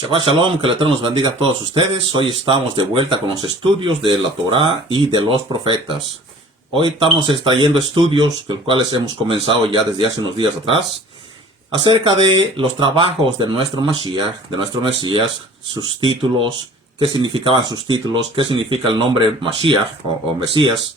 Shabbat Shalom, que el Eterno nos bendiga a todos ustedes. Hoy estamos de vuelta con los estudios de la Torá y de los profetas. Hoy estamos extrayendo estudios, los cuales hemos comenzado ya desde hace unos días atrás, acerca de los trabajos de nuestro Mashiach, de nuestro Mesías, sus títulos, qué significaban sus títulos, qué significa el nombre Mashiach o Mesías,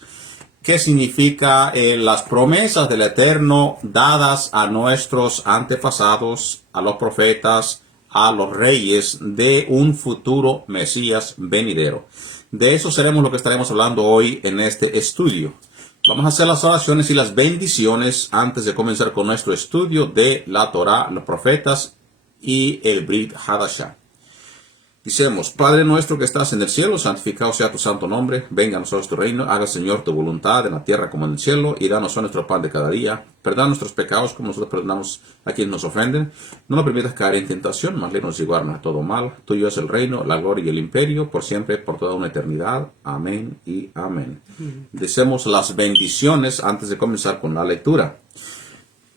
qué significa las promesas del Eterno dadas a nuestros antepasados, a los profetas, a los reyes de un futuro Mesías venidero. De eso seremos lo que estaremos hablando hoy en este estudio. Vamos a hacer las oraciones y las bendiciones antes de comenzar con nuestro estudio de la Torá, los profetas y el Brit Hadashah. Dicemos: Padre nuestro que estás en el cielo, santificado sea tu santo nombre. Venga a nosotros tu reino. Haga, Señor, tu voluntad en la tierra como en el cielo. Y danos hoy nuestro pan de cada día. Perdona nuestros pecados como nosotros perdonamos a quienes nos ofenden. No nos permitas caer en tentación, mas líbranos de librarnos a todo mal. Tuyo es el reino, la gloria y el imperio, por siempre, por toda una eternidad. Amén y amén. Decimos las bendiciones antes de comenzar con la lectura.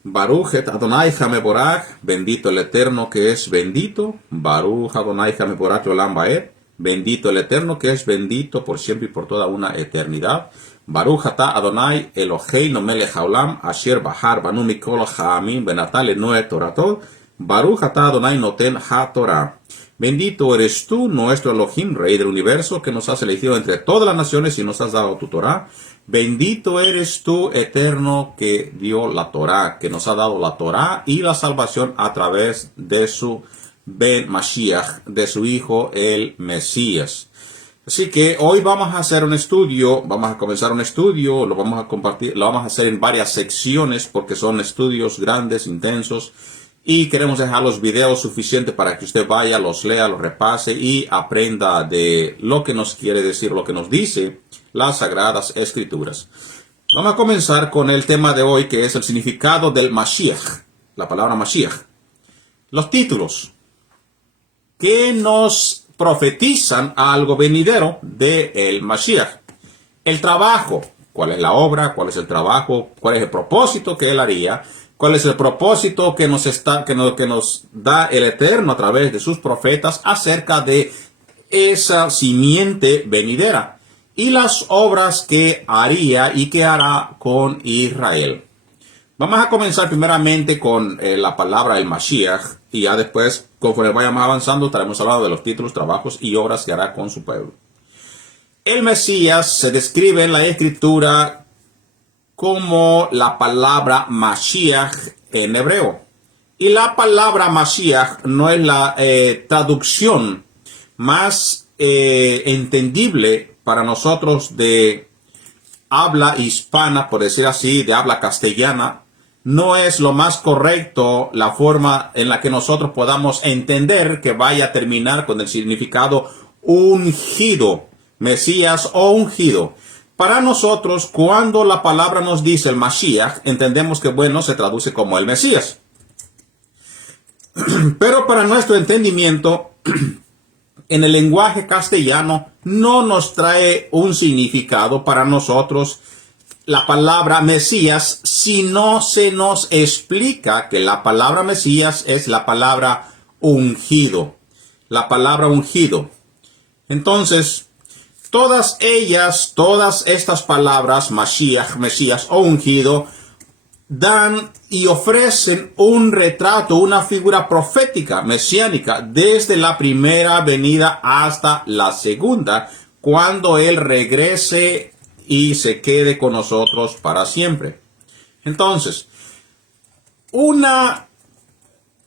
Baruch et Adonai Hameborach, bendito el Eterno que es bendito. Baruch Adonai Hameborach Olam Baed, bendito el Eterno que es bendito por siempre y por toda una eternidad. Baruch Ata Adonai Eloheinu Melech Haolam, Asher Bahar Banu Mikol Ha'amim Benatal Enu et Torato. Baruch Ata Adonai Noten HaTorah. Bendito eres tú, nuestro Elohim, Rey del universo, que nos has elegido entre todas las naciones y nos has dado tu Torah. Bendito eres tú, Eterno, que dio la Torah, que nos ha dado la Torah y la salvación a través de su Ben Mashiach, de su Hijo, el Mesías. Así que hoy vamos a hacer un estudio, vamos a comenzar un estudio, lo vamos a compartir, lo vamos a hacer en varias secciones porque son estudios grandes, intensos. Y queremos dejar los videos suficientes para que usted vaya, los lea, los repase y aprenda de lo que nos quiere decir, lo que nos dice las Sagradas Escrituras. Vamos a comenzar con el tema de hoy, que es el significado del Mashiach, la palabra Mashiach. Los títulos que nos profetizan algo venidero del Mashiach. El trabajo, cuál es la obra, cuál es el trabajo, cuál es el propósito que él haría. ¿Cuál es el propósito que nos da el Eterno a través de sus profetas acerca de esa simiente venidera? Y las obras que haría y que hará con Israel. Vamos a comenzar primeramente con la palabra el Mashiach. Y ya después, conforme vayamos avanzando, estaremos hablando de los títulos, trabajos y obras que hará con su pueblo. El Mesías se describe en la Escritura como la palabra Mashiach en hebreo. Y la palabra Mashiach no es la traducción más entendible para nosotros de habla hispana, por decir así, de habla castellana. No es lo más correcto la forma en la que nosotros podamos entender que vaya a terminar con el significado ungido, Mesías o ungido. Para nosotros, cuando la palabra nos dice el Mashiach, entendemos que, bueno, se traduce como el Mesías. Pero para nuestro entendimiento, en el lenguaje castellano, no nos trae un significado para nosotros la palabra Mesías, si no se nos explica que la palabra Mesías es la palabra ungido. La palabra ungido. Entonces, todas estas palabras, Mashiach, Mesías o ungido, dan y ofrecen un retrato, una figura profética, mesiánica, desde la primera venida hasta la segunda, cuando Él regrese y se quede con nosotros para siempre. Entonces, una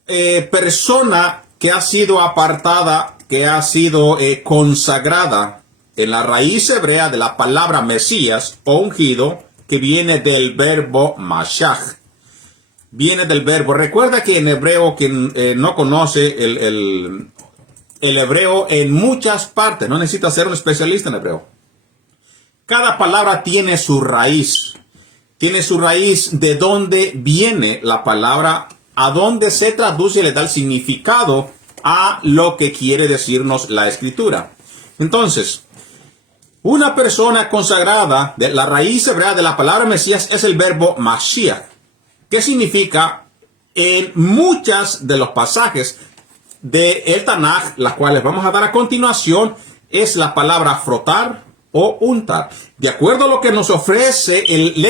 persona que ha sido apartada, que ha sido consagrada, en la raíz hebrea de la palabra Mesías o ungido, que viene del verbo Mashach. Viene del verbo. Recuerda que en hebreo, quien no conoce el hebreo, en muchas partes, no necesita ser un especialista en hebreo. Cada palabra tiene su raíz. Tiene su raíz de dónde viene la palabra, a dónde se traduce y le da el significado a lo que quiere decirnos la Escritura. Entonces, una persona consagrada, de la raíz hebrea de la palabra Mesías es el verbo Mashiach, que significa en muchas de los pasajes de el Tanaj, las cuales vamos a dar a continuación, es la palabra frotar o untar. De acuerdo a lo que nos ofrece la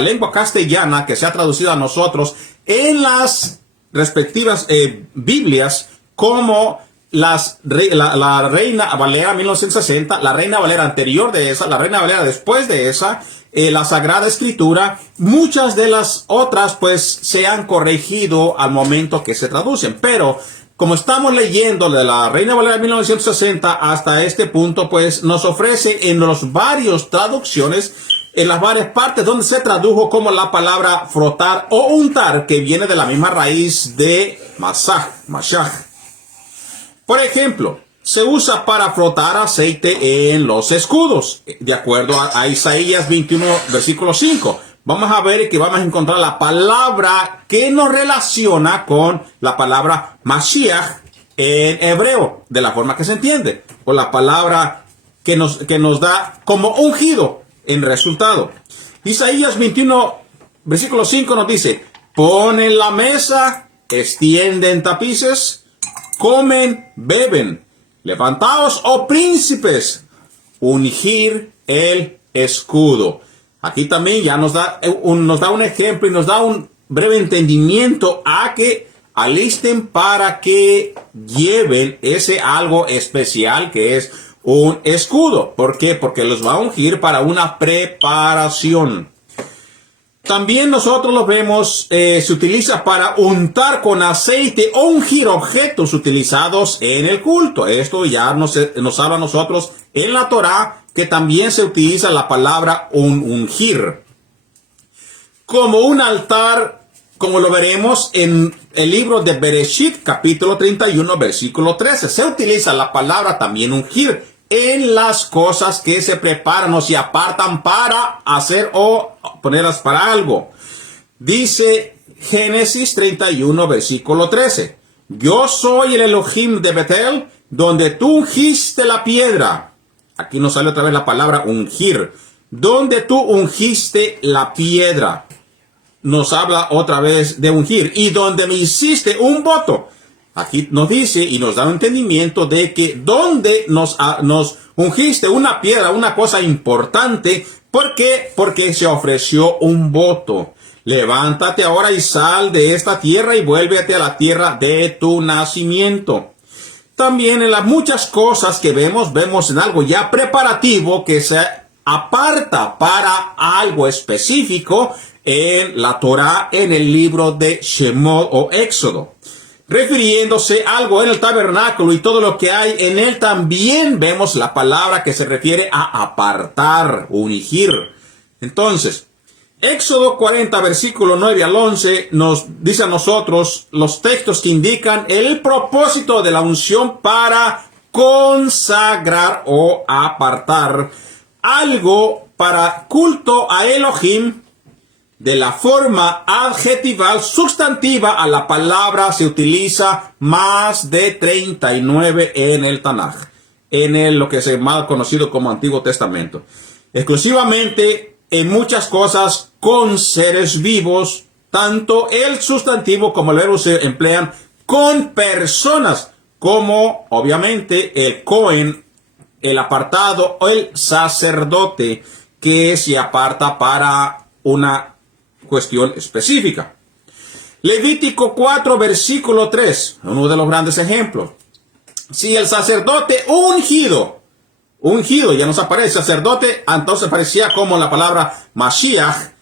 lengua castellana que se ha traducido a nosotros en las respectivas Biblias, como la Reina Valera 1960, la Reina Valera anterior de esa, la Reina Valera después de esa, la Sagrada Escritura, muchas de las otras pues se han corregido al momento que se traducen, pero como estamos leyendo de la Reina Valera 1960 hasta este punto, pues nos ofrece en los varios traducciones, en las varias partes donde se tradujo como la palabra frotar o untar, que viene de la misma raíz de mashaj. Por ejemplo, se usa para frotar aceite en los escudos, de acuerdo a Isaías 21, versículo 5. Vamos a ver que vamos a encontrar la palabra que nos relaciona con la palabra Mashiach en hebreo, de la forma que se entiende, o la palabra que nos da como ungido en resultado. Isaías 21, versículo 5 nos dice: ponen la mesa, extienden tapices, comen, beben. Levantaos, oh príncipes, ungir el escudo. Aquí también ya nos da un ejemplo y nos da un breve entendimiento a que alisten para que lleven ese algo especial que es un escudo. ¿Por qué? Porque los va a ungir para una preparación. También nosotros lo vemos, se utiliza para untar con aceite o ungir objetos utilizados en el culto. Esto ya nos habla a nosotros en la Torá, que también se utiliza la palabra ungir. Como un altar, como lo veremos en el libro de Bereshit, capítulo 31, versículo 13. Se utiliza la palabra también ungir en las cosas que se preparan o se apartan para hacer o ponerlas para algo. Dice Génesis 31, versículo 13. Yo soy el Elohim de Betel, donde tú ungiste la piedra. Aquí nos sale otra vez la palabra ungir. Donde tú ungiste la piedra. Nos habla otra vez de ungir. Y donde me hiciste un voto. Aquí nos dice y nos da un entendimiento de que donde nos ungiste una piedra, una cosa importante. ¿Por qué? Porque se ofreció un voto. Levántate ahora y sal de esta tierra y vuélvete a la tierra de tu nacimiento. También en las muchas cosas que vemos en algo ya preparativo que se aparta para algo específico en la Torá, en el libro de Shemot o Éxodo. Refiriéndose a algo en el tabernáculo y todo lo que hay en él, también vemos la palabra que se refiere a apartar, ungir. Entonces, Éxodo 40, versículo 9 al 11, nos dice a nosotros los textos que indican el propósito de la unción para consagrar o apartar algo para culto a Elohim. De la forma adjetival sustantiva a la palabra se utiliza más de 39 en el Tanaj, en lo que se llama conocido como Antiguo Testamento. Exclusivamente en muchas cosas con seres vivos, tanto el sustantivo como el verbo se emplean con personas, como obviamente el Cohen, el apartado o el sacerdote que se aparta para una cuestión específica. Levítico 4, versículo 3, uno de los grandes ejemplos. Si el sacerdote ungido, ya nos aparece sacerdote, entonces aparecía como la palabra Mashiach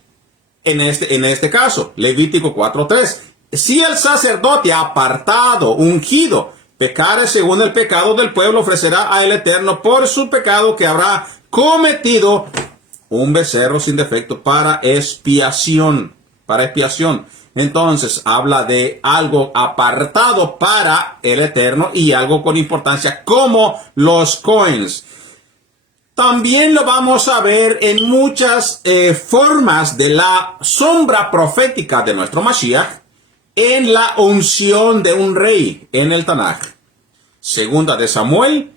en este caso, Levítico 4, 3. Si el sacerdote apartado, ungido, pecare según el pecado del pueblo, ofrecerá a el Eterno por su pecado que habrá cometido un becerro sin defecto para expiación. Entonces habla de algo apartado para el Eterno y algo con importancia como los Cohens. También lo vamos a ver en muchas formas de la sombra profética de nuestro Mashiach en la unción de un rey en el Tanaj. Segunda de Samuel,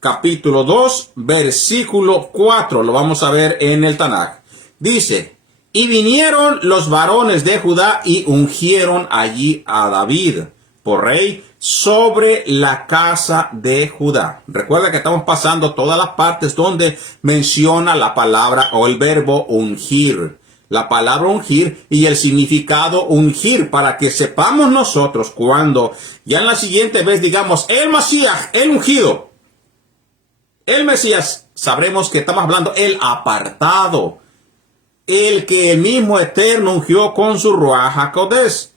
capítulo 2, versículo 4, lo vamos a ver en el Tanaj. Dice: y vinieron los varones de Judá y ungieron allí a David, por rey sobre la casa de Judá. Recuerda que estamos pasando todas las partes donde menciona la palabra o el verbo ungir. La palabra ungir y el significado ungir, para que sepamos nosotros cuando ya en la siguiente vez digamos el Masías, el ungido, el Mesías, sabremos que estamos hablando el apartado, el que el mismo Eterno ungió con su Ruaj HaKodesh.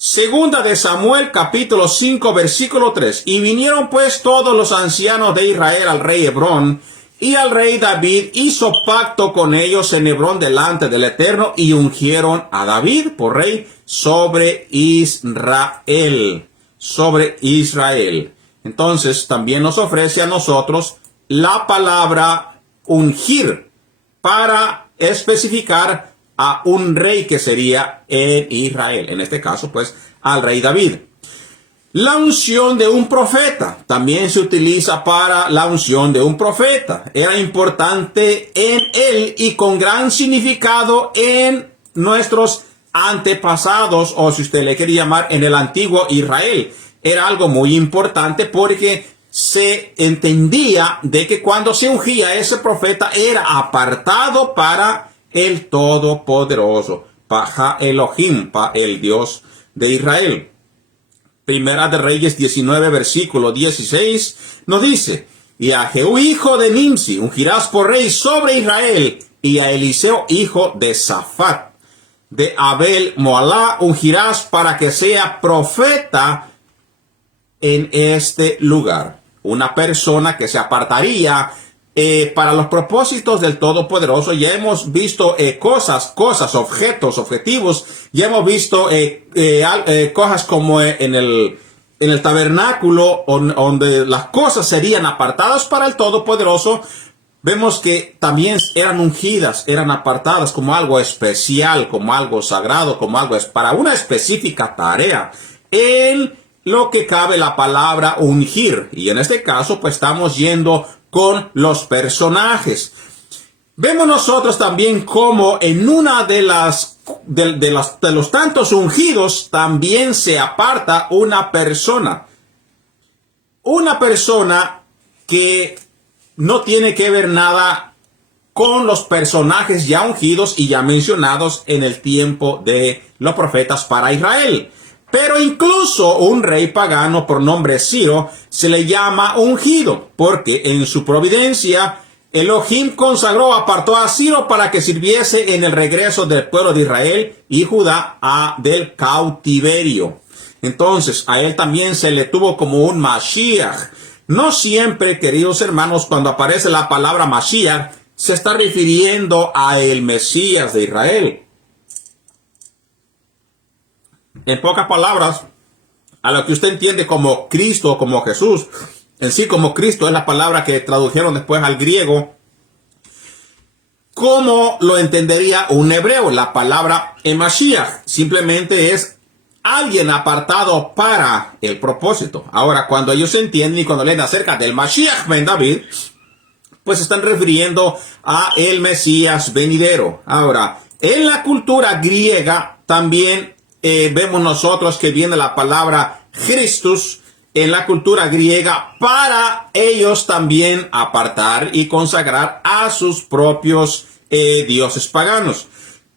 Segunda de Samuel, capítulo 5, versículo 3. Y vinieron pues todos los ancianos de Israel al rey Hebrón, y al rey David hizo pacto con ellos en Hebrón delante del Eterno, y ungieron a David por rey sobre Israel. Sobre Israel. Entonces también nos ofrece a nosotros la palabra ungir para especificar a un rey que sería en Israel. En este caso, pues, al rey David. La unción de un profeta también se utiliza para la unción de un profeta. Era importante en él y con gran significado en nuestros antepasados, o si usted le quiere llamar, en el antiguo Israel. Era algo muy importante porque se entendía de que cuando se ungía ese profeta era apartado para el Todopoderoso, para Elohim, para el Dios de Israel. Primera de Reyes 19, versículo 16, nos dice: y a Jehú, hijo de Nimsi, ungirás por rey sobre Israel, y a Eliseo, hijo de Safat, de Abel Moalá, ungirás para que sea profeta en este lugar. Una persona que se apartaría para los propósitos del Todopoderoso. Ya hemos visto cosas, objetivos. Ya hemos visto cosas como en el tabernáculo, donde las cosas serían apartadas para el Todopoderoso. Vemos que también eran ungidas, eran apartadas como algo especial, como algo sagrado, como algo para una específica tarea. En lo que cabe la palabra ungir. Y en este caso, pues estamos yendo con los personajes. Vemos nosotros también como en una de los tantos ungidos también se aparta una persona. Una persona que no tiene que ver nada con los personajes ya ungidos y ya mencionados en el tiempo de los profetas para Israel. Pero incluso un rey pagano por nombre Ciro se le llama ungido, porque en su providencia Elohim consagró, apartó a Ciro para que sirviese en el regreso del pueblo de Israel y Judá del cautiverio. Entonces a él también se le tuvo como un Mashiach. No siempre, queridos hermanos, cuando aparece la palabra Mashiach, se está refiriendo a el Mesías de Israel. En pocas palabras, a lo que usted entiende como Cristo o como Jesús, en sí como Cristo es la palabra que tradujeron después al griego. ¿Cómo lo entendería un hebreo? La palabra Mashiach simplemente es alguien apartado para el propósito. Ahora, cuando ellos entienden y cuando leen acerca del Mashiach ben David, pues están refiriendo a el Mesías venidero. Ahora, en la cultura griega también vemos nosotros que viene la palabra Christus en la cultura griega para ellos también apartar y consagrar a sus propios dioses paganos.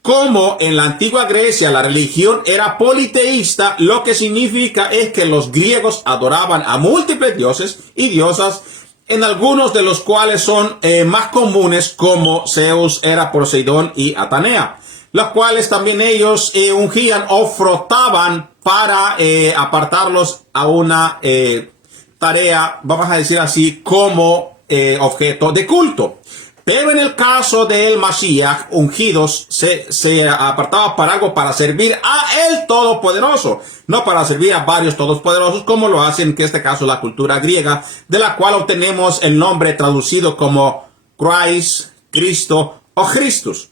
Como en la antigua Grecia la religión era politeísta, lo que significa es que los griegos adoraban a múltiples dioses y diosas, en algunos de los cuales son más comunes, como Zeus, Hera, Poseidón y Atenea, los cuales también ellos ungían o frotaban para apartarlos a una tarea, vamos a decir así, como objeto de culto. Pero en el caso del Mashiach, ungidos, se apartaba para algo, para servir a el Todopoderoso, no para servir a varios todopoderosos, como lo hacen en este caso la cultura griega, de la cual obtenemos el nombre traducido como Christ, Cristo o Christus.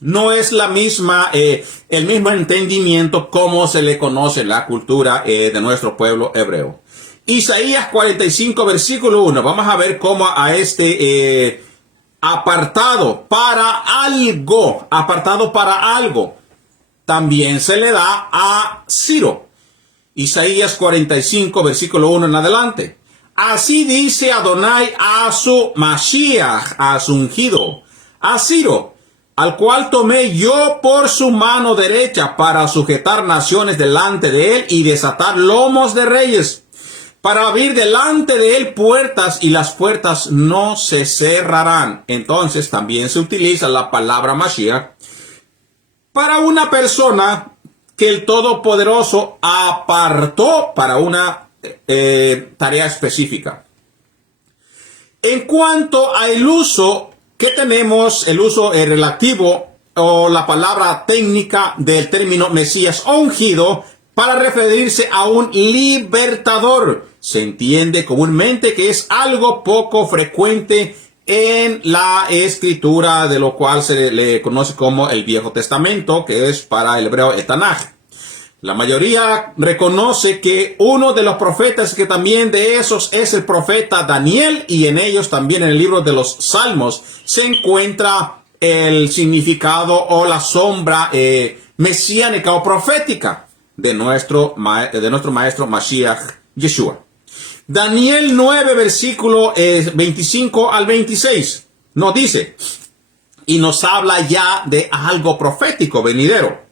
No es el mismo entendimiento como se le conoce en la cultura de nuestro pueblo hebreo. Isaías 45, versículo 1. Vamos a ver cómo a este apartado para algo, también se le da a Ciro. Isaías 45, versículo 1 en adelante. Así dice Adonai a su Mashiach, a su ungido, a Ciro, al cual tomé yo por su mano derecha para sujetar naciones delante de él y desatar lomos de reyes, para abrir delante de él puertas y las puertas no se cerrarán. Entonces también se utiliza la palabra Mashiach para una persona que el Todopoderoso apartó para una tarea específica. En cuanto al uso que tenemos, el uso relativo o la palabra técnica del término Mesías ungido para referirse a un libertador, se entiende comúnmente que es algo poco frecuente en la escritura, de lo cual se le conoce como el Viejo Testamento, que es para el hebreo el Tanaj. La mayoría reconoce que uno de los profetas que también de esos es el profeta Daniel, y en ellos también en el libro de los Salmos se encuentra el significado o la sombra mesiánica o profética de nuestro maestro Mashiach Yeshua. Daniel 9, versículo 25 al 26, nos dice, y nos habla ya de algo profético venidero.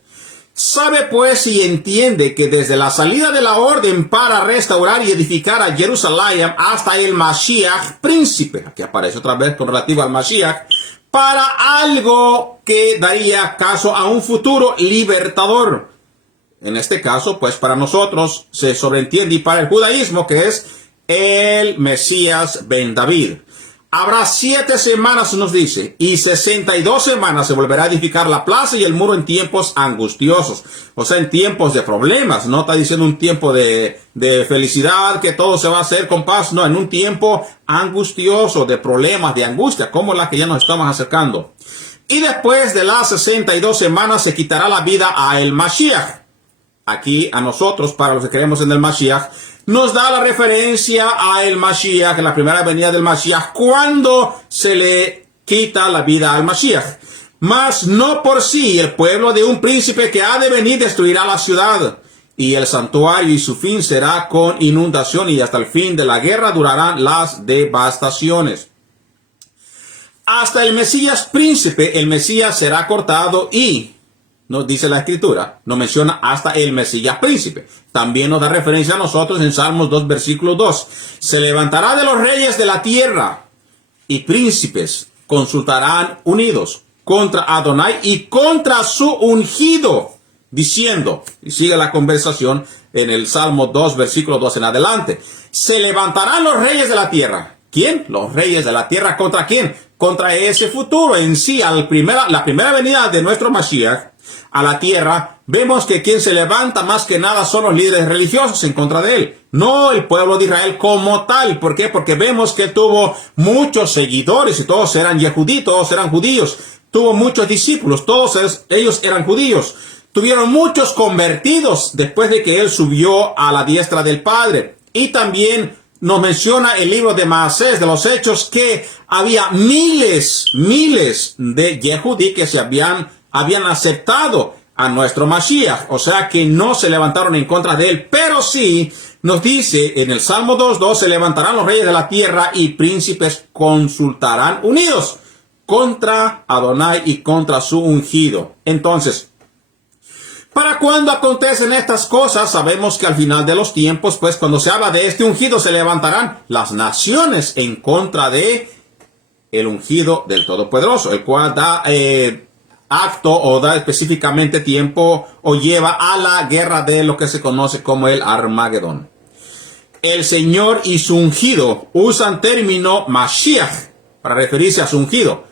Sabe pues y entiende que desde la salida de la orden para restaurar y edificar a Jerusalén hasta el Mashiach príncipe, aquí aparece otra vez con relativo al Mashiach, para algo que daría caso a un futuro libertador. En este caso, pues para nosotros se sobreentiende, y para el judaísmo, que es el Mesías Ben David. Habrá 7 semanas, nos dice, y 62 semanas se volverá a edificar la plaza y el muro en tiempos angustiosos. O sea, en tiempos de problemas. No está diciendo un tiempo de felicidad, que todo se va a hacer con paz. No, en un tiempo angustioso, de problemas, de angustia, como la que ya nos estamos acercando. Y después de las 62 semanas se quitará la vida a el Mashiach. Aquí a nosotros, para los que creemos en el Mashiach, nos da la referencia a el Mashiach, la primera venida del Mashiach, cuando se le quita la vida al Mashiach. Mas no por sí, el pueblo de un príncipe que ha de venir destruirá la ciudad, y el santuario, y su fin será con inundación, y hasta el fin de la guerra durarán las devastaciones. Hasta el Mesías príncipe, el Mesías será cortado, y nos dice la escritura, nos menciona hasta el Mesías príncipe. También nos da referencia a nosotros en Salmos 2, versículo 2. Se levantará de los reyes de la tierra, y príncipes consultarán unidos contra Adonai y contra su ungido, diciendo, y sigue la conversación en el Salmo 2, versículo 2 en adelante. Se levantarán los reyes de la tierra. ¿Quién? Los reyes de la tierra. ¿Contra quién? Contra ese futuro en sí, la primera venida de nuestro Mashiach a la tierra. Vemos que quien se levanta más que nada son los líderes religiosos en contra de él, no el pueblo de Israel como tal. ¿Por qué? Porque vemos que tuvo muchos seguidores y todos eran yehudí, todos eran judíos. Tuvo muchos discípulos, todos ellos eran judíos. Tuvieron muchos convertidos después de que él subió a la diestra del Padre. Y también nos menciona el libro de Maasés, de los Hechos, que había miles de yehudí que se habían aceptado a nuestro Mashiach, o sea que no se levantaron en contra de él, pero sí nos dice en el Salmo 2:2, se levantarán los reyes de la tierra y príncipes consultarán unidos contra Adonai y contra su ungido. Entonces, ¿para cuándo acontecen estas cosas? Sabemos que al final de los tiempos, pues cuando se habla de este ungido, se levantarán las naciones en contra de el ungido del Todopoderoso, el cual da acto o da específicamente tiempo o lleva a la guerra de lo que se conoce como el Armagedón. El Señor y su ungido usan término Mashiach para referirse a su ungido,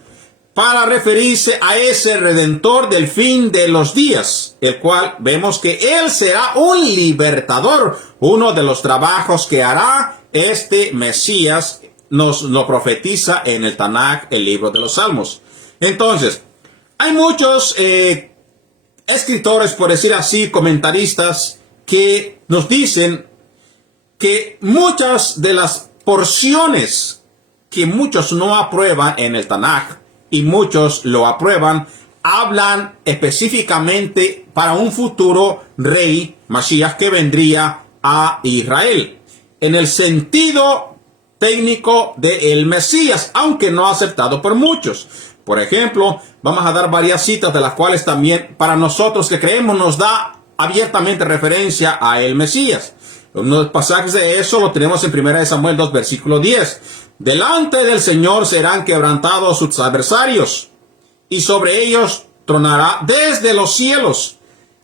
para referirse a ese redentor del fin de los días, el cual vemos que él será un libertador. Uno de los trabajos que hará este Mesías nos lo profetiza en el Tanaj, el libro de los Salmos. Entonces, hay muchos escritores, por decir así, comentaristas, que nos dicen que muchas de las porciones que muchos no aprueban en el Tanaj y muchos lo aprueban, hablan específicamente para un futuro rey, Mashiach, que vendría a Israel, en el sentido técnico de el Mesías, aunque no aceptado por muchos. Por ejemplo, vamos a dar varias citas de las cuales también para nosotros que creemos nos da abiertamente referencia a el Mesías. Unos pasajes de eso lo tenemos en 1 Samuel 2, versículo 10. Delante del Señor serán quebrantados sus adversarios, y sobre ellos tronará desde los cielos.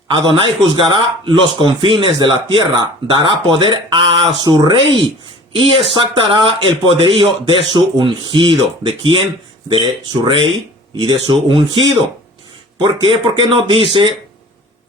Adonai juzgará los confines de la tierra, dará poder a su rey, y exactará el poderío de su ungido. ¿De quién? De su rey y de su ungido. ¿Por qué? Porque nos dice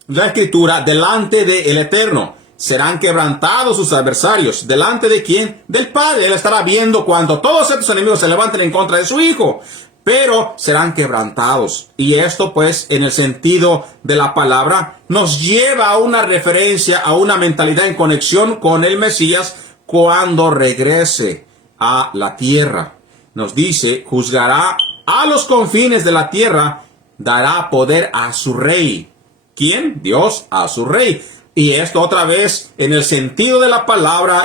la Escritura, delante del Eterno serán quebrantados sus adversarios. ¿Delante de quién? Del Padre. Él estará viendo cuando todos estos enemigos se levanten en contra de su Hijo, pero serán quebrantados. Y esto, pues, en el sentido de la palabra, nos lleva a una referencia, a una mentalidad en conexión con el Mesías cuando regrese a la tierra. Nos dice, juzgará a los confines de la tierra, dará poder a su rey. ¿Quién? Dios a su rey. Y esto otra vez, en el sentido de la palabra,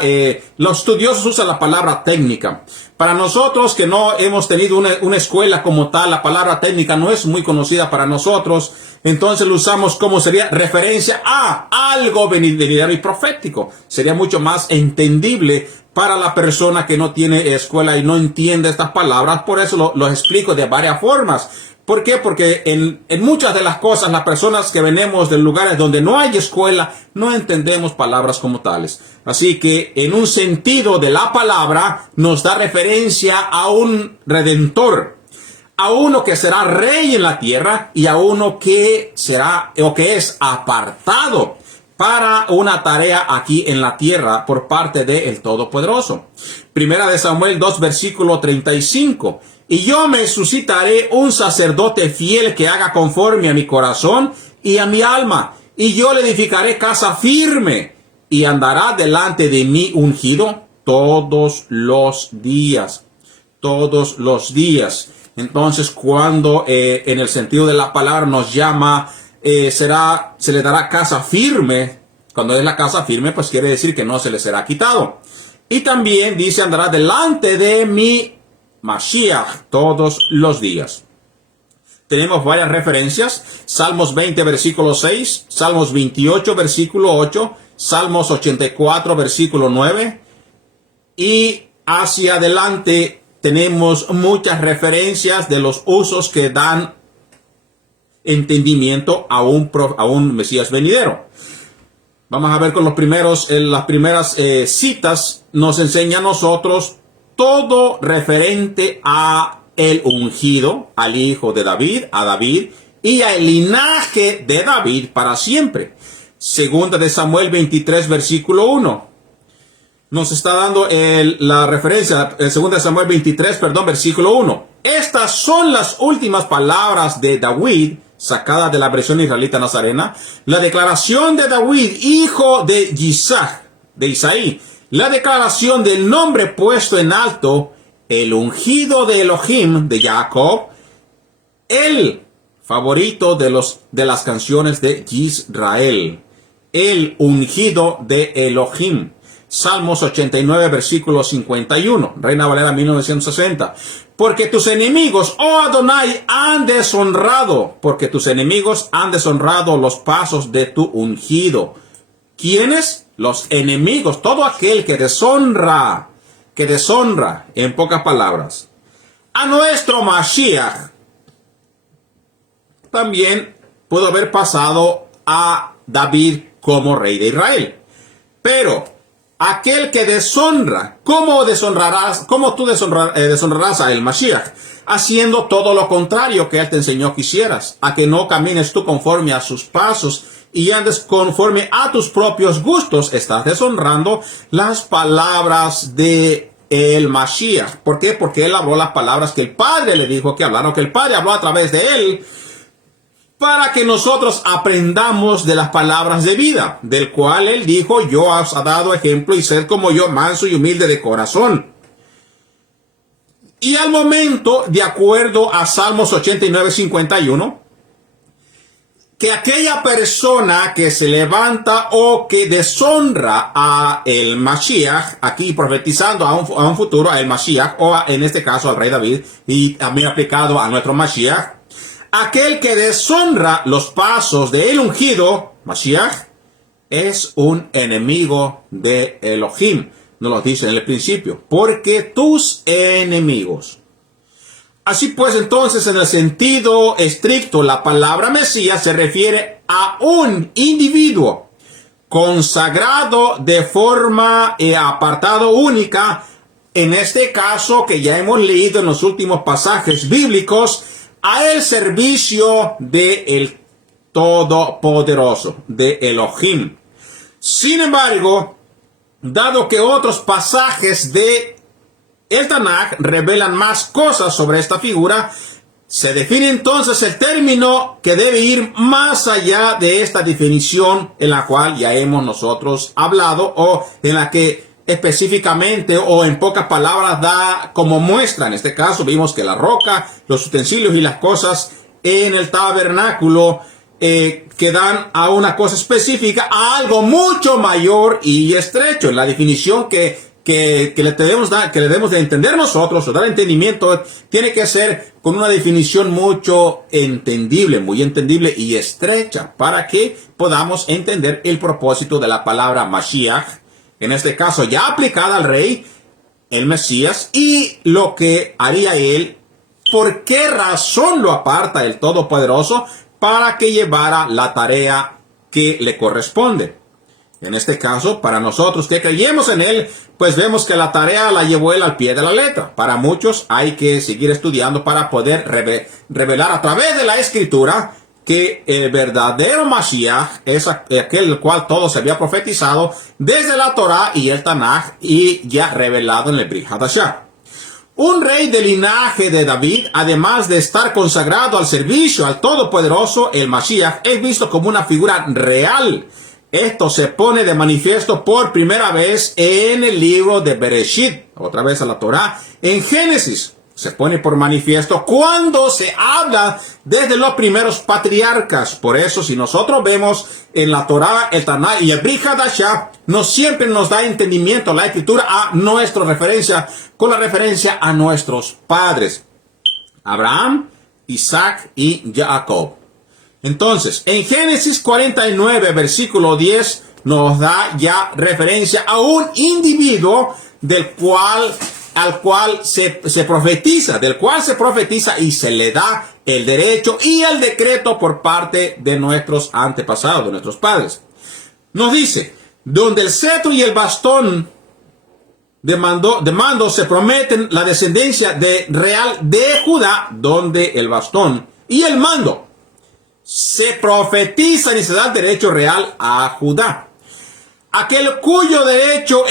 los estudiosos usan la palabra técnica. Para nosotros que no hemos tenido una escuela como tal, la palabra técnica no es muy conocida para nosotros. Entonces lo usamos como sería referencia a algo venidero y profético. Sería mucho más entendible para la persona que no tiene escuela y no entiende estas palabras. Por eso lo explico de varias formas. ¿Por qué? Porque en muchas de las cosas, las personas que venimos de lugares donde no hay escuela, no entendemos palabras como tales. Así que, en un sentido de la palabra, nos da referencia a un redentor, a uno que será rey en la tierra y a uno que será o que es apartado para una tarea aquí en la tierra por parte del Todopoderoso. 1 Samuel 2, versículo 35. Y yo me suscitaré un sacerdote fiel que haga conforme a mi corazón y a mi alma. Y yo le edificaré casa firme y andará delante de mí ungido todos los días. Todos los días. Entonces, cuando en el sentido de la palabra nos llama, se le dará casa firme. Cuando es la casa firme, pues quiere decir que no se le será quitado. Y también dice, andará delante de mí Mashiach todos los días. Tenemos varias referencias. Salmos 20, versículo 6. Salmos 28, versículo 8. Salmos 84, versículo 9. Y hacia adelante tenemos muchas referencias de los usos que dan entendimiento a un Mesías venidero. Vamos a ver con las primeras citas. Nos enseña a nosotros todo referente a el ungido, al hijo de David, a David, y al linaje de David para siempre. Segunda de Samuel 23, versículo 1. Nos está dando la referencia, segunda de Samuel 23, versículo 1. Estas son las últimas palabras de David, sacadas de la versión israelita nazarena. La declaración de David, hijo de Isaí. La declaración del nombre puesto en alto, el ungido de Elohim, de Jacob, el favorito de las canciones de Israel, el ungido de Elohim. Salmos 89, versículo 51, Reina Valera 1960. Porque tus enemigos, oh Adonai, han deshonrado los pasos de tu ungido. ¿Quiénes? Los enemigos, todo aquel que deshonra, en pocas palabras, a nuestro Mashiach. También pudo haber pasado a David como rey de Israel. Pero aquel que deshonra, ¿cómo tú deshonrarás a el Mashiach? Haciendo todo lo contrario que él te enseñó que hicieras, a que no camines tú conforme a sus pasos y andes conforme a tus propios gustos. Estás deshonrando las palabras de el Mashiach. ¿Por qué? Porque él habló las palabras que el Padre le dijo que hablara, que el Padre habló a través de él, para que nosotros aprendamos de las palabras de vida, del cual él dijo, yo os he dado ejemplo y sed como yo, manso y humilde de corazón. Y al momento, de acuerdo a Salmos 89, 51, que aquella persona que se levanta o que deshonra a el Mashiach, aquí profetizando a un futuro, a el Mashiach, en este caso al rey David, y también aplicado a nuestro Mashiach, aquel que deshonra los pasos de el ungido, Mashiach, es un enemigo de Elohim. Nos lo dice en el principio, porque tus enemigos. Así pues, entonces, en el sentido estricto, la palabra Mesías se refiere a un individuo consagrado de forma apartado única, en este caso que ya hemos leído en los últimos pasajes bíblicos, a el servicio de el Todopoderoso, de Elohim. Sin embargo, dado que otros pasajes de el Tanaj revelan más cosas sobre esta figura, se define entonces el término que debe ir más allá de esta definición en la cual ya hemos nosotros hablado, o en la que específicamente o en pocas palabras da como muestra. En este caso vimos que la roca, los utensilios y las cosas en el tabernáculo que dan a una cosa específica, a algo mucho mayor y estrecho. En la definición que le debemos de entender nosotros, o dar entendimiento, tiene que ser con una definición mucho entendible, muy entendible y estrecha, para que podamos entender el propósito de la palabra Mashiach, en este caso ya aplicada al rey, el Mesías, y lo que haría él, por qué razón lo aparta el Todopoderoso para que llevara la tarea que le corresponde. En este caso, para nosotros que creemos en él, pues vemos que la tarea la llevó él al pie de la letra. Para muchos hay que seguir estudiando para poder revelar a través de la escritura que el verdadero Mashiach es aquel el cual todo se había profetizado desde la Torá y el Tanaj, y ya revelado en el Brit Hadashah. Un rey del linaje de David, además de estar consagrado al servicio al Todopoderoso, el Mashiach es visto como una figura real. Esto se pone de manifiesto por primera vez en el libro de Bereshit, otra vez a la Torá. En Génesis se pone por manifiesto cuando se habla desde los primeros patriarcas. Por eso, si nosotros vemos en la Torá, el Tanaj y el Brit Hadashah, no siempre nos da entendimiento la escritura a nuestra referencia, con la referencia a nuestros padres, Abraham, Isaac y Jacob. Entonces, en Génesis 49, versículo 10, nos da ya referencia a un individuo al cual se profetiza y se le da el derecho y el decreto por parte de nuestros antepasados, de nuestros padres. Nos dice, donde el cetro y el bastón de mando se prometen la descendencia real de Judá, donde el bastón y el mando se profetizan y se da el derecho real a Judá. Aquel cuyo derecho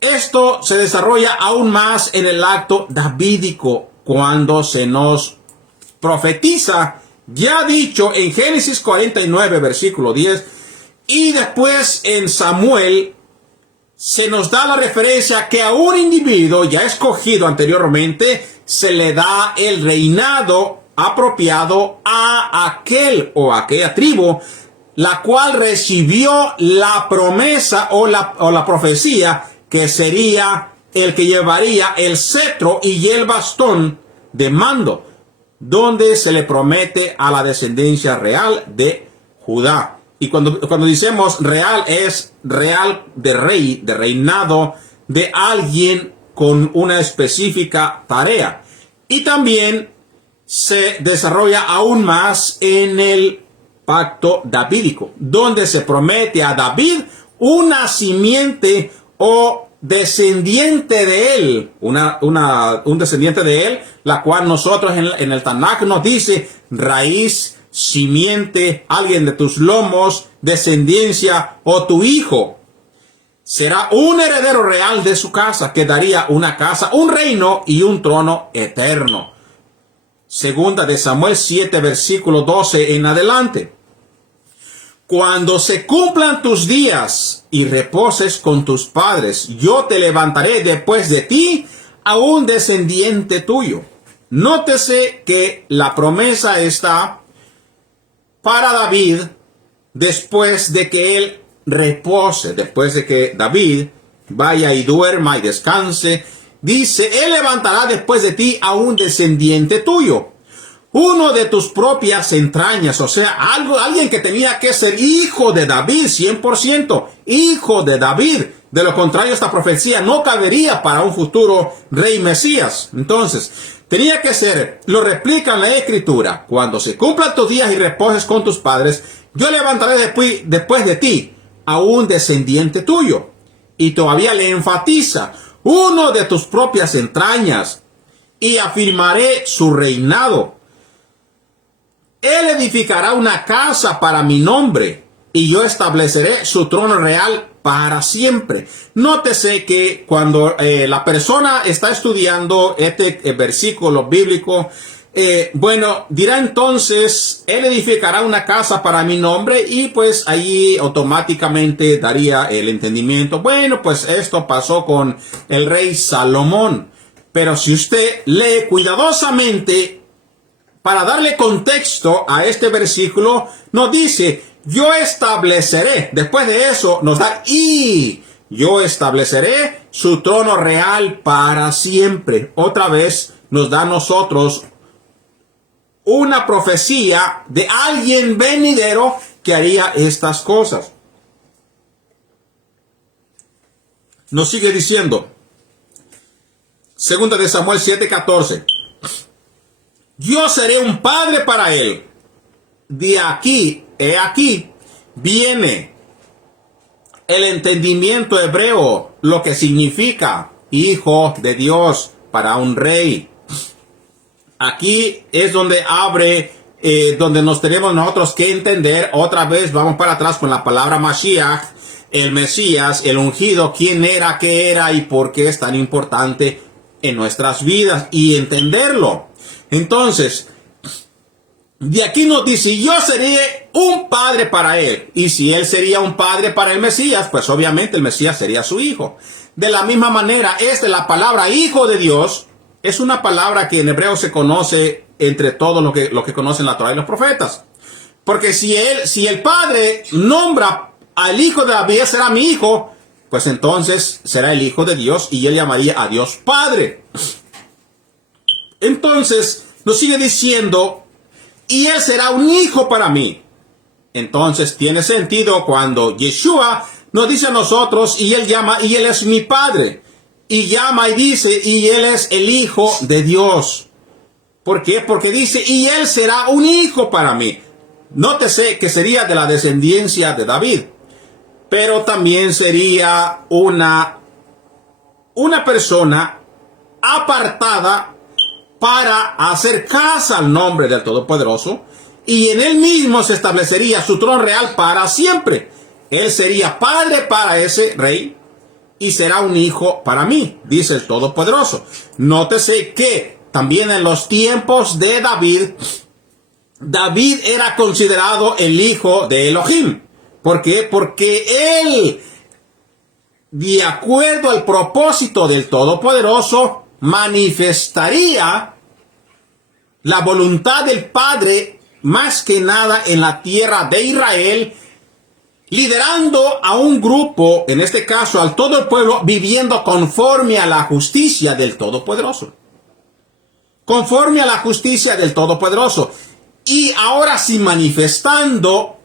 esto se desarrolla aún más en el acto davídico, cuando se nos profetiza, ya dicho en Génesis 49, versículo 10, y después en Samuel, se nos da la referencia que a un individuo ya escogido anteriormente se le da el reinado apropiado a aquel o aquella tribu, la cual recibió la promesa o la profecía que sería el que llevaría el cetro y el bastón de mando, donde se le promete a la descendencia real de Judá. Y cuando decimos real, es real de rey, de reinado de alguien con una específica tarea. Y también se desarrolla aún más en el pacto davídico, donde se promete a David una simiente o descendiente de él, un descendiente de él, la cual nosotros en el Tanaj nos dice raíz, simiente, alguien de tus lomos, descendencia o tu hijo. Será un heredero real de su casa, que daría una casa, un reino y un trono eterno. Segunda de Samuel 7, versículo 12 en adelante. Cuando se cumplan tus días y reposes con tus padres, yo te levantaré después de ti a un descendiente tuyo. Nótese que la promesa está para David después de que él repose, después de que David vaya y duerma y descanse. Dice, él levantará después de ti a un descendiente tuyo, uno de tus propias entrañas, o sea, alguien que tenía que ser hijo de David, 100%, hijo de David. De lo contrario, esta profecía no cabería para un futuro rey Mesías. Entonces, tenía que ser, lo replica en la Escritura, cuando se cumplan tus días y reposes con tus padres, yo levantaré después de ti a un descendiente tuyo. Y todavía le enfatiza, uno de tus propias entrañas, y afirmaré su reinado. Él edificará una casa para mi nombre, y yo estableceré su trono real para siempre. Nótese que cuando la persona está estudiando este versículo bíblico, dirá entonces, él edificará una casa para mi nombre, y pues allí automáticamente daría el entendimiento. Bueno, pues esto pasó con el rey Salomón. Pero si usted lee cuidadosamente, para darle contexto a este versículo, nos dice, yo estableceré, después de eso nos da, y yo estableceré su trono real para siempre. Otra vez nos da a nosotros una profecía de alguien venidero que haría estas cosas. Nos sigue diciendo, 2 de Samuel 7:14. Yo seré un padre para él. De aquí, he aquí, viene el entendimiento hebreo, lo que significa hijo de Dios para un rey. Aquí es donde donde nos tenemos nosotros que entender. Otra vez vamos para atrás con la palabra Mashiach, el Mesías, el ungido, quién era, qué era y por qué es tan importante en nuestras vidas y entenderlo. Entonces, de aquí nos dice, yo seré un padre para él. Y si él sería un padre para el Mesías, pues obviamente el Mesías sería su hijo. De la misma manera, la palabra hijo de Dios es una palabra que en hebreo se conoce entre todos lo que conocen la Torá y los profetas. Porque si el padre nombra al hijo de David, será mi hijo, pues entonces será el hijo de Dios y él llamaría a Dios Padre. Entonces, nos sigue diciendo, y él será un hijo para mí. Entonces, tiene sentido cuando Yeshua nos dice a nosotros, y él llama, y él es mi Padre. Y llama y dice, y él es el Hijo de Dios. ¿Por qué? Porque dice, y él será un hijo para mí. Nótese que sería de la descendencia de David. Pero también sería una persona apartada para hacer casa al nombre del Todopoderoso, y en él mismo se establecería su trono real para siempre. Él sería padre para ese rey y será un hijo para mí, dice el Todopoderoso. Nótese que también en los tiempos de David era considerado el hijo de Elohim. ¿Por qué? Porque él, de acuerdo al propósito del Todopoderoso, manifestaría la voluntad del Padre más que nada en la tierra de Israel, liderando a un grupo, en este caso al todo el pueblo, viviendo conforme a la justicia del Todopoderoso. Conforme a la justicia del Todopoderoso. Y ahora sí manifestando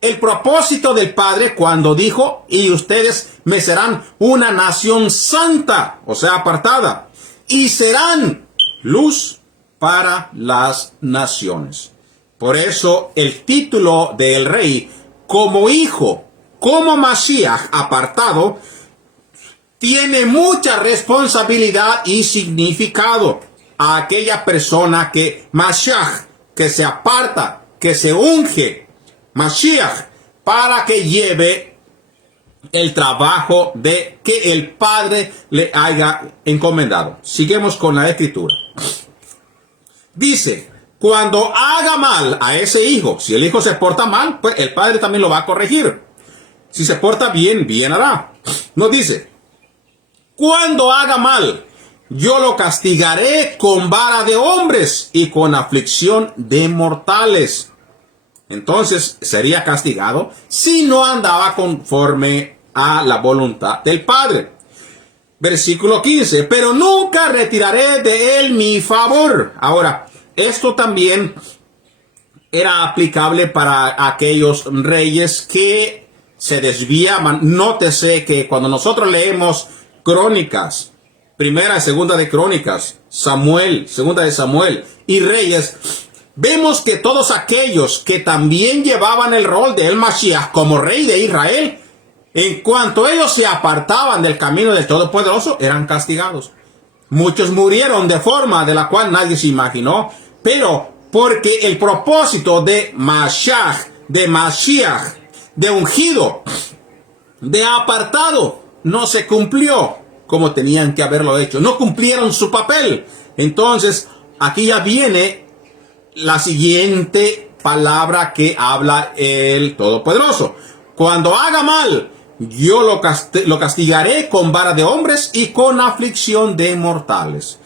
el propósito del Padre cuando dijo, y ustedes me serán una nación santa, o sea, apartada, y serán luz para las naciones. Por eso el título del rey, como hijo, como Mashiach apartado, tiene mucha responsabilidad y significado. A aquella persona que Mashiach, que se aparta, que se unge, Mashiach, para que lleve el trabajo de que el Padre le haya encomendado. Seguimos con la escritura. Dice, cuando haga mal a ese hijo, si el hijo se porta mal, pues el Padre también lo va a corregir. Si se porta bien, bien hará. Nos dice, cuando haga mal, yo lo castigaré con vara de hombres y con aflicción de mortales. Entonces sería castigado si no andaba conforme a la voluntad del Padre. Versículo 15, pero nunca retiraré de él mi favor. Ahora, esto también era aplicable para aquellos reyes que se desviaban. Nótese que cuando nosotros leemos Crónicas, Primera y Segunda de Crónicas, Samuel, Segunda de Samuel y Reyes, vemos que todos aquellos que también llevaban el rol de el Mashiach como rey de Israel, en cuanto ellos se apartaban del camino del Todopoderoso, eran castigados. Muchos murieron de forma de la cual nadie se imaginó, pero porque el propósito de Mashiach, de ungido, de apartado, no se cumplió como tenían que haberlo hecho. No cumplieron su papel. Entonces, aquí ya viene la siguiente palabra que habla el Todopoderoso. Cuando haga mal, yo lo castigaré con vara de hombres y con aflicción de mortales.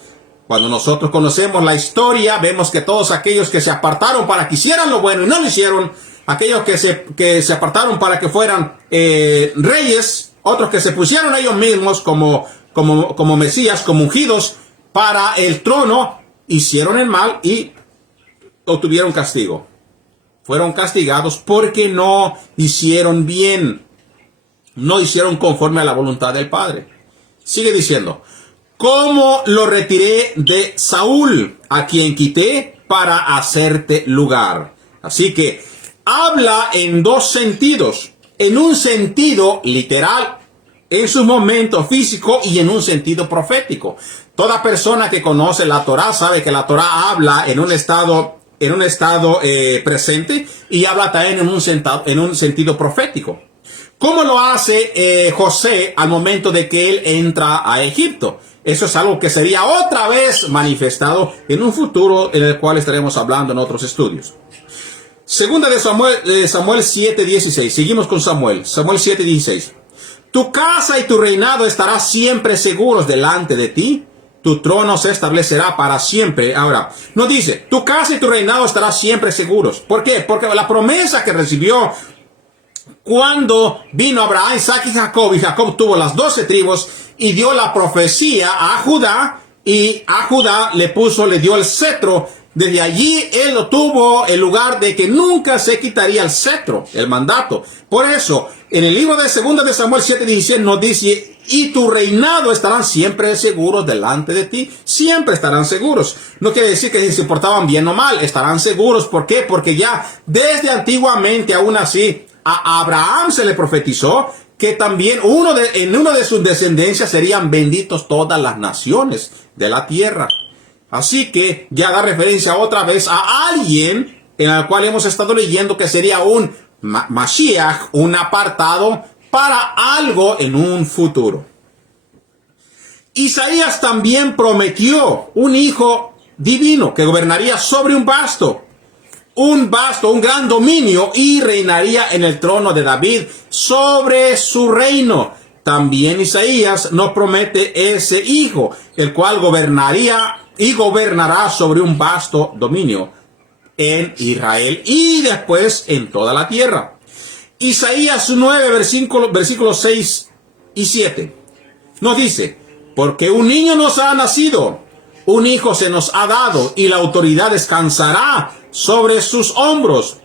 Cuando nosotros conocemos la historia, vemos que todos aquellos que se apartaron para que hicieran lo bueno y no lo hicieron, aquellos que se apartaron para que fueran reyes, otros que se pusieron ellos mismos como Mesías, como ungidos para el trono, hicieron el mal y obtuvieron castigo. Fueron castigados porque no hicieron bien, no hicieron conforme a la voluntad del Padre. Sigue diciendo, ¿cómo lo retiré de Saúl, a quien quité para hacerte lugar? Así que habla en dos sentidos. En un sentido literal, en su momento físico, y en un sentido profético. Toda persona que conoce la Torá sabe que la Torá habla en un estado presente y habla también en un sentido profético. ¿Cómo lo hace José al momento de que él entra a Egipto? Eso es algo que sería otra vez manifestado en un futuro en el cual estaremos hablando en otros estudios. Segunda de Samuel 7:16. Seguimos con Samuel 7:16. Tu casa y tu reinado estarán siempre seguros delante de ti. Tu trono se establecerá para siempre. Ahora, no dice, tu casa y tu reinado estarán siempre seguros. ¿Por qué? Porque la promesa que recibió cuando vino Abraham, Isaac y Jacob tuvo las 12 tribus y dio la profecía a Judá, y a Judá le dio el cetro. Desde allí él tuvo el lugar de que nunca se quitaría el cetro, el mandato. Por eso, en el libro de Segunda de Samuel 7:17 nos dice, y tu reinado estarán siempre seguros delante de ti. Siempre estarán seguros. No quiere decir que se portaban bien o mal, estarán seguros. ¿Por qué? Porque ya desde antiguamente, aún así, a Abraham se le profetizó que también en uno de sus descendencias serían benditos todas las naciones de la tierra. Así que ya da referencia otra vez a alguien en el cual hemos estado leyendo que sería un Mashiach, un apartado para algo en un futuro. Isaías también prometió un hijo divino que gobernaría sobre un gran dominio y reinaría en el trono de David sobre su reino. También Isaías nos promete ese hijo, el cual gobernaría y gobernará sobre un vasto dominio en Israel y después en toda la tierra. Isaías 9, versículos 6 y 7 nos dice, porque un niño nos ha nacido, un hijo se nos ha dado, y la autoridad descansará sobre sus hombros.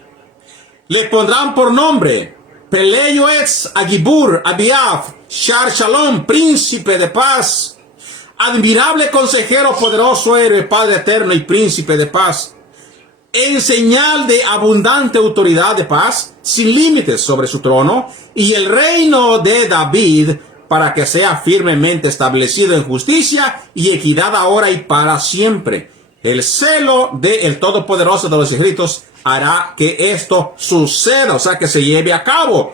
Le pondrán por nombre Peleyoetz Agibur Abiav Shar Shalom, príncipe de paz. Admirable consejero, poderoso héroe, Padre eterno y príncipe de paz. En señal de abundante autoridad de paz, sin límites sobre su trono, y el reino de David, para que sea firmemente establecido en justicia y equidad ahora y para siempre. El celo del Todopoderoso de los ejércitos hará que esto suceda, o sea, que se lleve a cabo.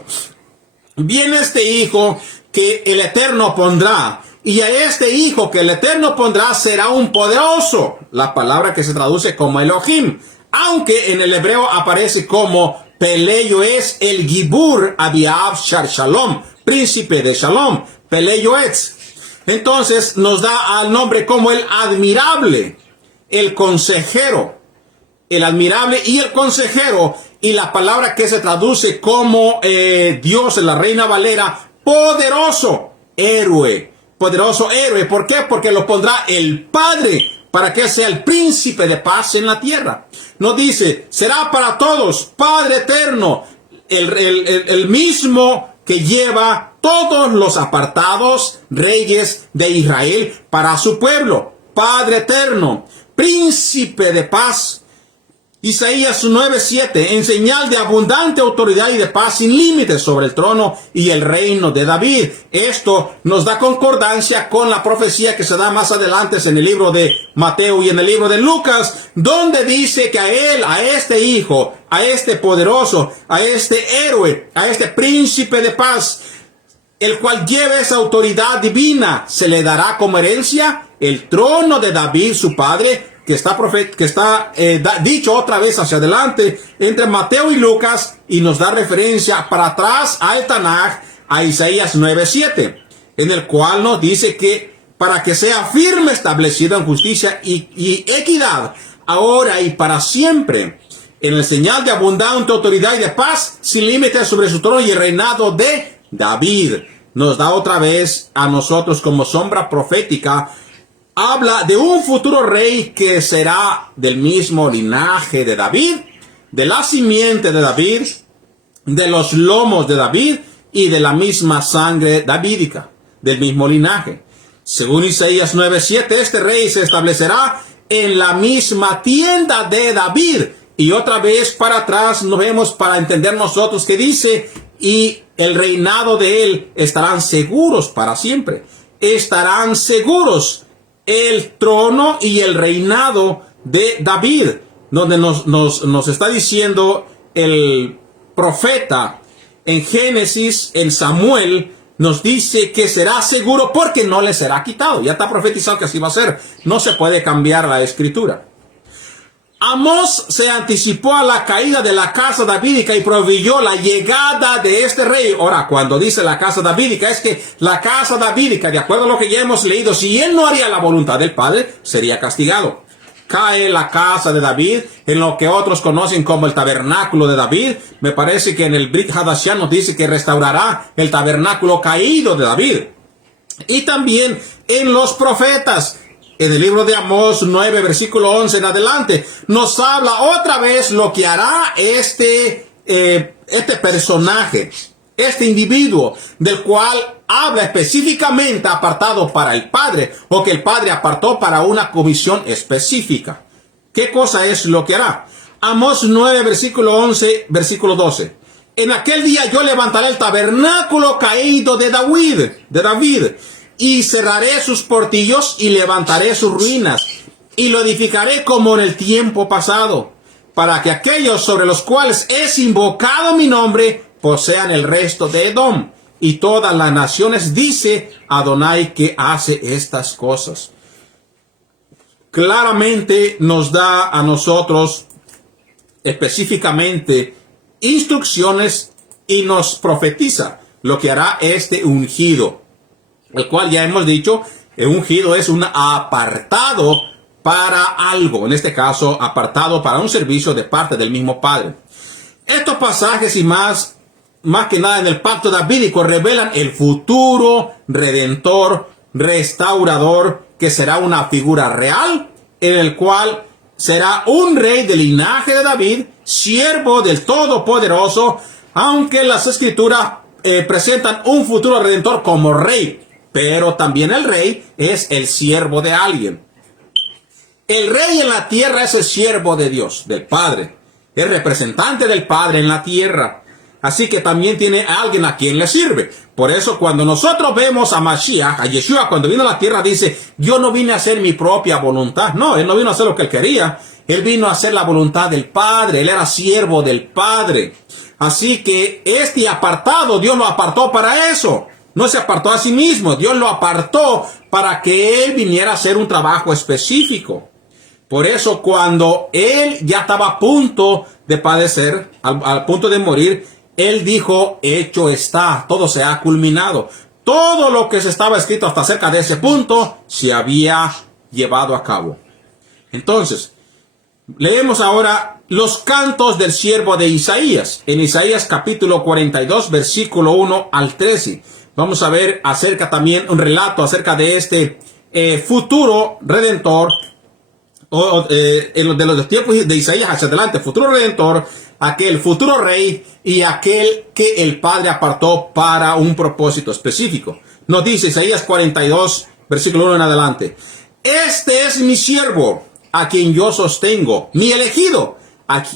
Viene este hijo que el Eterno pondrá, y a este hijo que el Eterno pondrá será un poderoso, la palabra que se traduce como Elohim, aunque en el hebreo aparece como Peleyoetz el Gibur Abiav Shar Shalom, príncipe de Shalom, Peleyoetz. Entonces nos da al nombre como el admirable, el consejero, el admirable y el consejero, y la palabra que se traduce como Dios en la Reina Valera, poderoso héroe. Poderoso héroe. ¿Por qué? Porque lo pondrá el Padre para que sea el príncipe de paz en la tierra. No dice, será para todos, Padre eterno, el mismo que lleva todos los apartados reyes de Israel para su pueblo. Padre eterno, príncipe de paz. Isaías 9:7, en señal de abundante autoridad y de paz sin límites sobre el trono y el reino de David. Esto nos da concordancia con la profecía que se da más adelante en el libro de Mateo y en el libro de Lucas, donde dice que a él, a este hijo, a este poderoso, a este héroe, a este príncipe de paz, el cual lleve esa autoridad divina, se le dará como herencia el trono de David, su padre, que está dicho otra vez hacia adelante entre Mateo y Lucas, y nos da referencia para atrás al Tanaj, a Isaías 9:7, en el cual nos dice que para que sea firme, establecido en justicia y equidad, ahora y para siempre, en el señal de abundante autoridad y de paz, sin límites sobre su trono y el reinado de David. Nos da otra vez a nosotros como sombra profética. Habla de un futuro rey que será del mismo linaje de David, de la simiente de David, de los lomos de David y de la misma sangre davídica, del mismo linaje. Según Isaías 9:7, este rey se establecerá en la misma tienda de David. Y otra vez para atrás nos vemos para entender nosotros que dice, y el reinado de él estarán seguros para siempre. Estarán seguros el trono y el reinado de David, donde nos está diciendo el profeta en Génesis, en Samuel, nos dice que será seguro porque no le será quitado. Ya está profetizado que así va a ser. No se puede cambiar la escritura. Amós se anticipó a la caída de la casa davídica y proveyó la llegada de este rey. Ahora, cuando dice la casa davídica, es que la casa davídica, de acuerdo a lo que ya hemos leído, si él no haría la voluntad del Padre, sería castigado. Cae la casa de David en lo que otros conocen como el tabernáculo de David. Me parece que en el Brit Hadashah nos dice que restaurará el tabernáculo caído de David. Y también en los profetas. En el libro de Amós 9, versículo 11 en adelante, nos habla otra vez lo que hará este personaje, este individuo, del cual habla específicamente apartado para el Padre, o que el Padre apartó para una comisión específica. ¿Qué cosa es lo que hará? Amós 9, versículo 11, versículo 12. En aquel día yo levantaré el tabernáculo caído de David, y cerraré sus portillos y levantaré sus ruinas, y lo edificaré como en el tiempo pasado, para que aquellos sobre los cuales es invocado mi nombre posean el resto de Edom y todas las naciones, dice Adonai, que hace estas cosas. Claramente nos da a nosotros específicamente instrucciones y nos profetiza lo que hará este ungido, el cual ya hemos dicho, el ungido es un apartado para algo, en este caso apartado para un servicio de parte del mismo Padre. Estos pasajes y más que nada en el pacto davídico revelan el futuro redentor, restaurador, que será una figura real, en el cual será un rey del linaje de David, siervo del Todopoderoso, aunque las escrituras presentan un futuro redentor como rey. Pero también el rey es el siervo de alguien. El rey en la tierra es el siervo de Dios, del Padre. El representante del Padre en la tierra. Así que también tiene a alguien a quien le sirve. Por eso cuando nosotros vemos a Mashiach, a Yeshua, cuando vino a la tierra, dice, yo no vine a hacer mi propia voluntad. No, él no vino a hacer lo que él quería. Él vino a hacer la voluntad del Padre. Él era siervo del Padre. Así que este apartado, Dios lo apartó para eso. No se apartó a sí mismo, Dios lo apartó para que él viniera a hacer un trabajo específico. Por eso cuando él ya estaba a punto de padecer, al punto de morir, él dijo, hecho está, todo se ha culminado. Todo lo que se estaba escrito hasta cerca de ese punto se había llevado a cabo. Entonces, Leemos ahora los cantos del siervo de Isaías, en Isaías capítulo 42, versículo 1 al 13. Vamos a ver acerca también un relato acerca de este futuro redentor, de los tiempos de Isaías hacia adelante, futuro redentor, aquel futuro rey y aquel que el Padre apartó para un propósito específico. Nos dice Isaías 42, versículo 1 en adelante: este es mi siervo, a quien yo sostengo, mi elegido,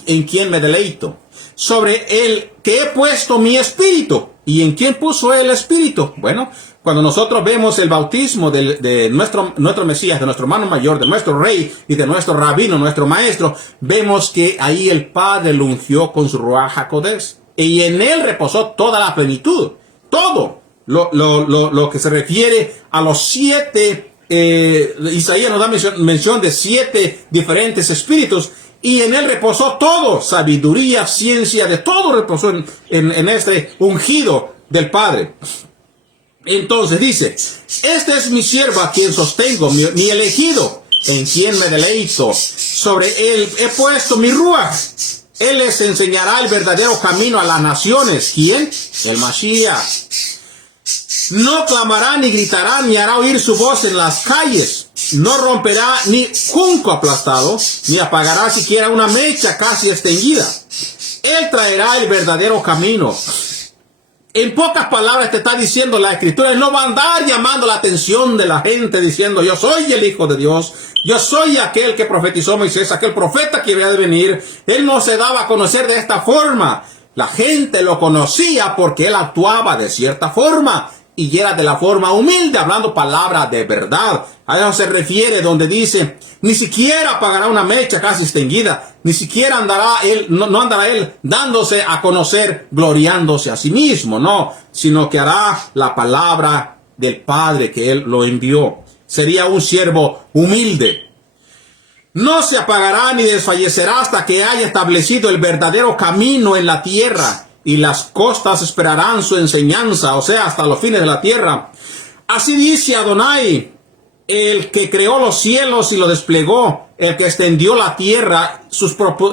en quien me deleito, sobre el que he puesto mi espíritu. ¿Y en quién puso el espíritu? Bueno, cuando nosotros vemos el bautismo de nuestro Mesías, de nuestro hermano mayor, de nuestro rey y de nuestro rabino, nuestro maestro, vemos que ahí el Padre lo ungió con su Ruach HaKodesh, y en él reposó toda la plenitud, todo lo que se refiere a los 7. Isaías nos da mención de 7 diferentes espíritus, y en él reposó todo, sabiduría, ciencia, de todo reposó en este ungido del Padre. Entonces dice: este es mi siervo a quien sostengo, mi elegido, en quien me deleito, sobre él he puesto mi Ruach. Él les enseñará el verdadero camino a las naciones. ¿Quién? El Mashiach. No clamará, ni gritará, ni hará oír su voz en las calles. No romperá ni junco aplastado, ni apagará siquiera una mecha casi extinguida. Él traerá el verdadero camino. En pocas palabras te está diciendo la Escritura: no va a andar llamando la atención de la gente diciendo: yo soy el Hijo de Dios, yo soy aquel que profetizó Moisés, aquel profeta que había de venir. Él no se daba a conocer de esta forma. La gente lo conocía porque él actuaba de cierta forma, y era de la forma humilde, hablando palabras de verdad. A eso se refiere donde dice: ni siquiera apagará una mecha casi extinguida, ni siquiera andará él, no andará él dándose a conocer, gloriándose a sí mismo, no, sino que hará la palabra del Padre que él lo envió. Sería un siervo humilde. No se apagará ni desfallecerá hasta que haya establecido el verdadero camino en la tierra, y las costas esperarán su enseñanza, o sea, hasta los fines de la tierra. Así dice Adonai, el que creó los cielos y los desplegó, el que extendió la tierra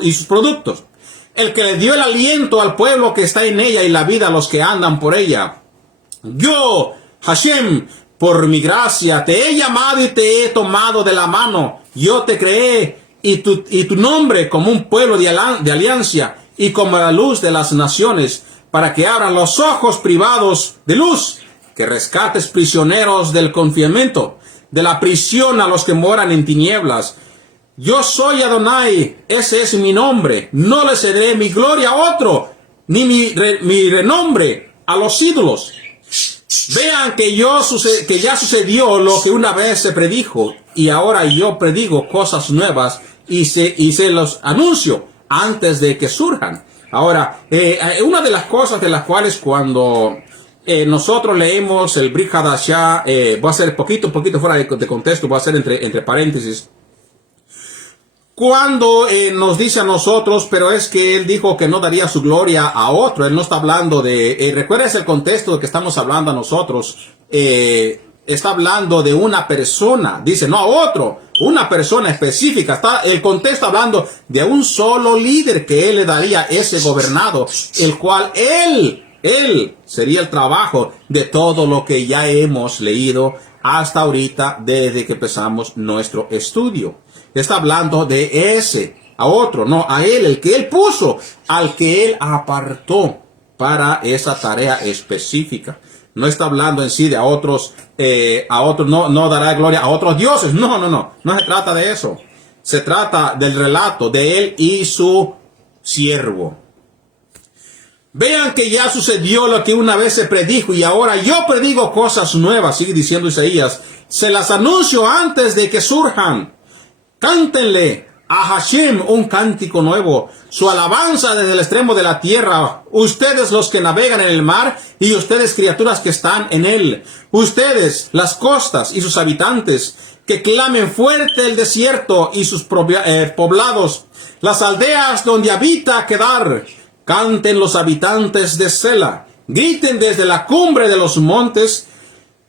y sus productos, el que le dio el aliento al pueblo que está en ella y la vida a los que andan por ella. Yo, Hashem, por mi gracia, te he llamado y te he tomado de la mano. Yo te creé y tu nombre como un pueblo de alianza y como la luz de las naciones, para que abran los ojos privados de luz, que rescates prisioneros del confinamiento, de la prisión a los que moran en tinieblas. Yo soy Adonai, ese es mi nombre. No le cederé mi gloria a otro, ni mi renombre a los ídolos. Vean que ya sucedió lo que una vez se predijo, y ahora yo predigo cosas nuevas y se los anuncio antes de que surjan. Ahora, una de las cosas de las cuales cuando nosotros leemos el Brit Hadashah, voy a hacer poquito fuera de contexto, voy a hacer entre paréntesis. Cuando nos dice a nosotros, pero es que él dijo que no daría su gloria a otro, él no está hablando de, recuerda el contexto de que estamos hablando a nosotros, está hablando de una persona, dice no a otro, una persona específica, el contexto hablando de un solo líder que él le daría ese gobernado, el cual él sería el trabajo de todo lo que ya hemos leído hasta ahorita desde que empezamos nuestro estudio. Está hablando de ese, a otro, no, a él, el que él puso, al que él apartó para esa tarea específica. No está hablando en sí de a otros, no dará gloria a otros dioses. No se trata de eso. Se trata del relato de él y su siervo. Vean que ya sucedió lo que una vez se predijo y ahora yo predigo cosas nuevas, sigue diciendo Isaías. Se las anuncio antes de que surjan. Cántenle a Hashem un cántico nuevo, su alabanza desde el extremo de la tierra, ustedes los que navegan en el mar y ustedes criaturas que están en él, ustedes las costas y sus habitantes, que clamen fuerte el desierto y sus poblados, las aldeas donde habita Kedar, canten los habitantes de Sela, griten desde la cumbre de los montes,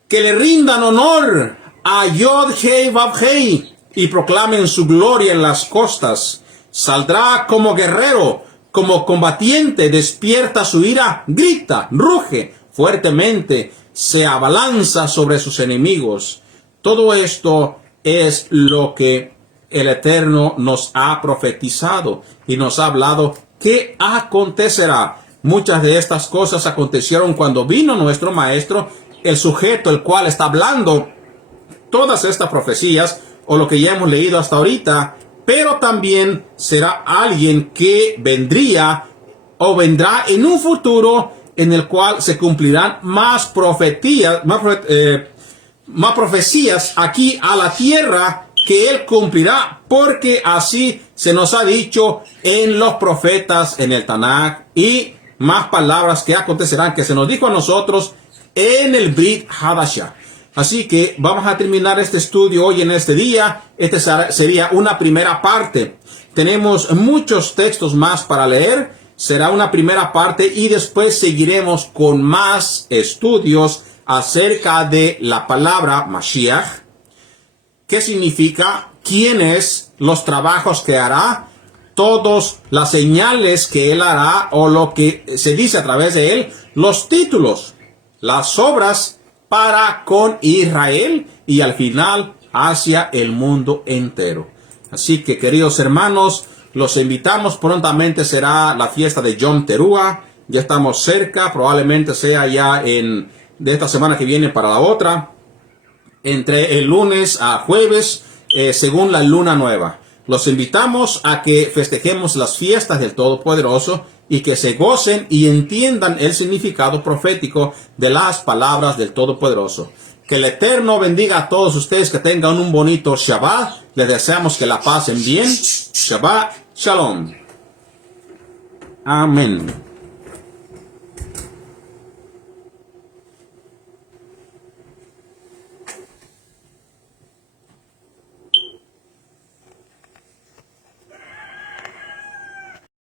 que le rindan honor a Yod Hei Vav Hei, y proclamen su gloria en las costas. Saldrá como guerrero, como combatiente, despierta su ira, grita, ruge fuertemente, se abalanza sobre sus enemigos. Todo esto es lo que el Eterno nos ha profetizado y nos ha hablado que acontecerá. Muchas de estas cosas acontecieron cuando vino nuestro Maestro, el sujeto el cual está hablando todas estas profecías o lo que ya hemos leído hasta ahorita, pero también será alguien que vendría o vendrá en un futuro en el cual se cumplirán más profecías aquí a la tierra que él cumplirá, porque así se nos ha dicho en los profetas en el Tanakh, y más palabras que acontecerán que se nos dijo a nosotros en el Brit Hadashah. Así que vamos a terminar este estudio hoy en este día. Este sería una primera parte. Tenemos muchos textos más para leer. Será una primera parte y después seguiremos con más estudios acerca de la palabra Mashiach. ¿Qué significa? ¿Quién es? Los trabajos que hará. Todas las señales que él hará o lo que se dice a través de él. Los títulos. Las obras para con Israel y al final hacia el mundo entero. Así que, queridos hermanos, los invitamos. Prontamente será la fiesta de Yom Teruah. Ya estamos cerca, probablemente sea ya de esta semana que viene para la otra, entre el lunes a jueves, según la luna nueva. Los invitamos a que festejemos las fiestas del Todopoderoso y que se gocen y entiendan el significado profético de las palabras del Todopoderoso. Que el Eterno bendiga a todos ustedes, que tengan un bonito Shabbat. Les deseamos que la pasen bien. Shabbat Shalom. Amén.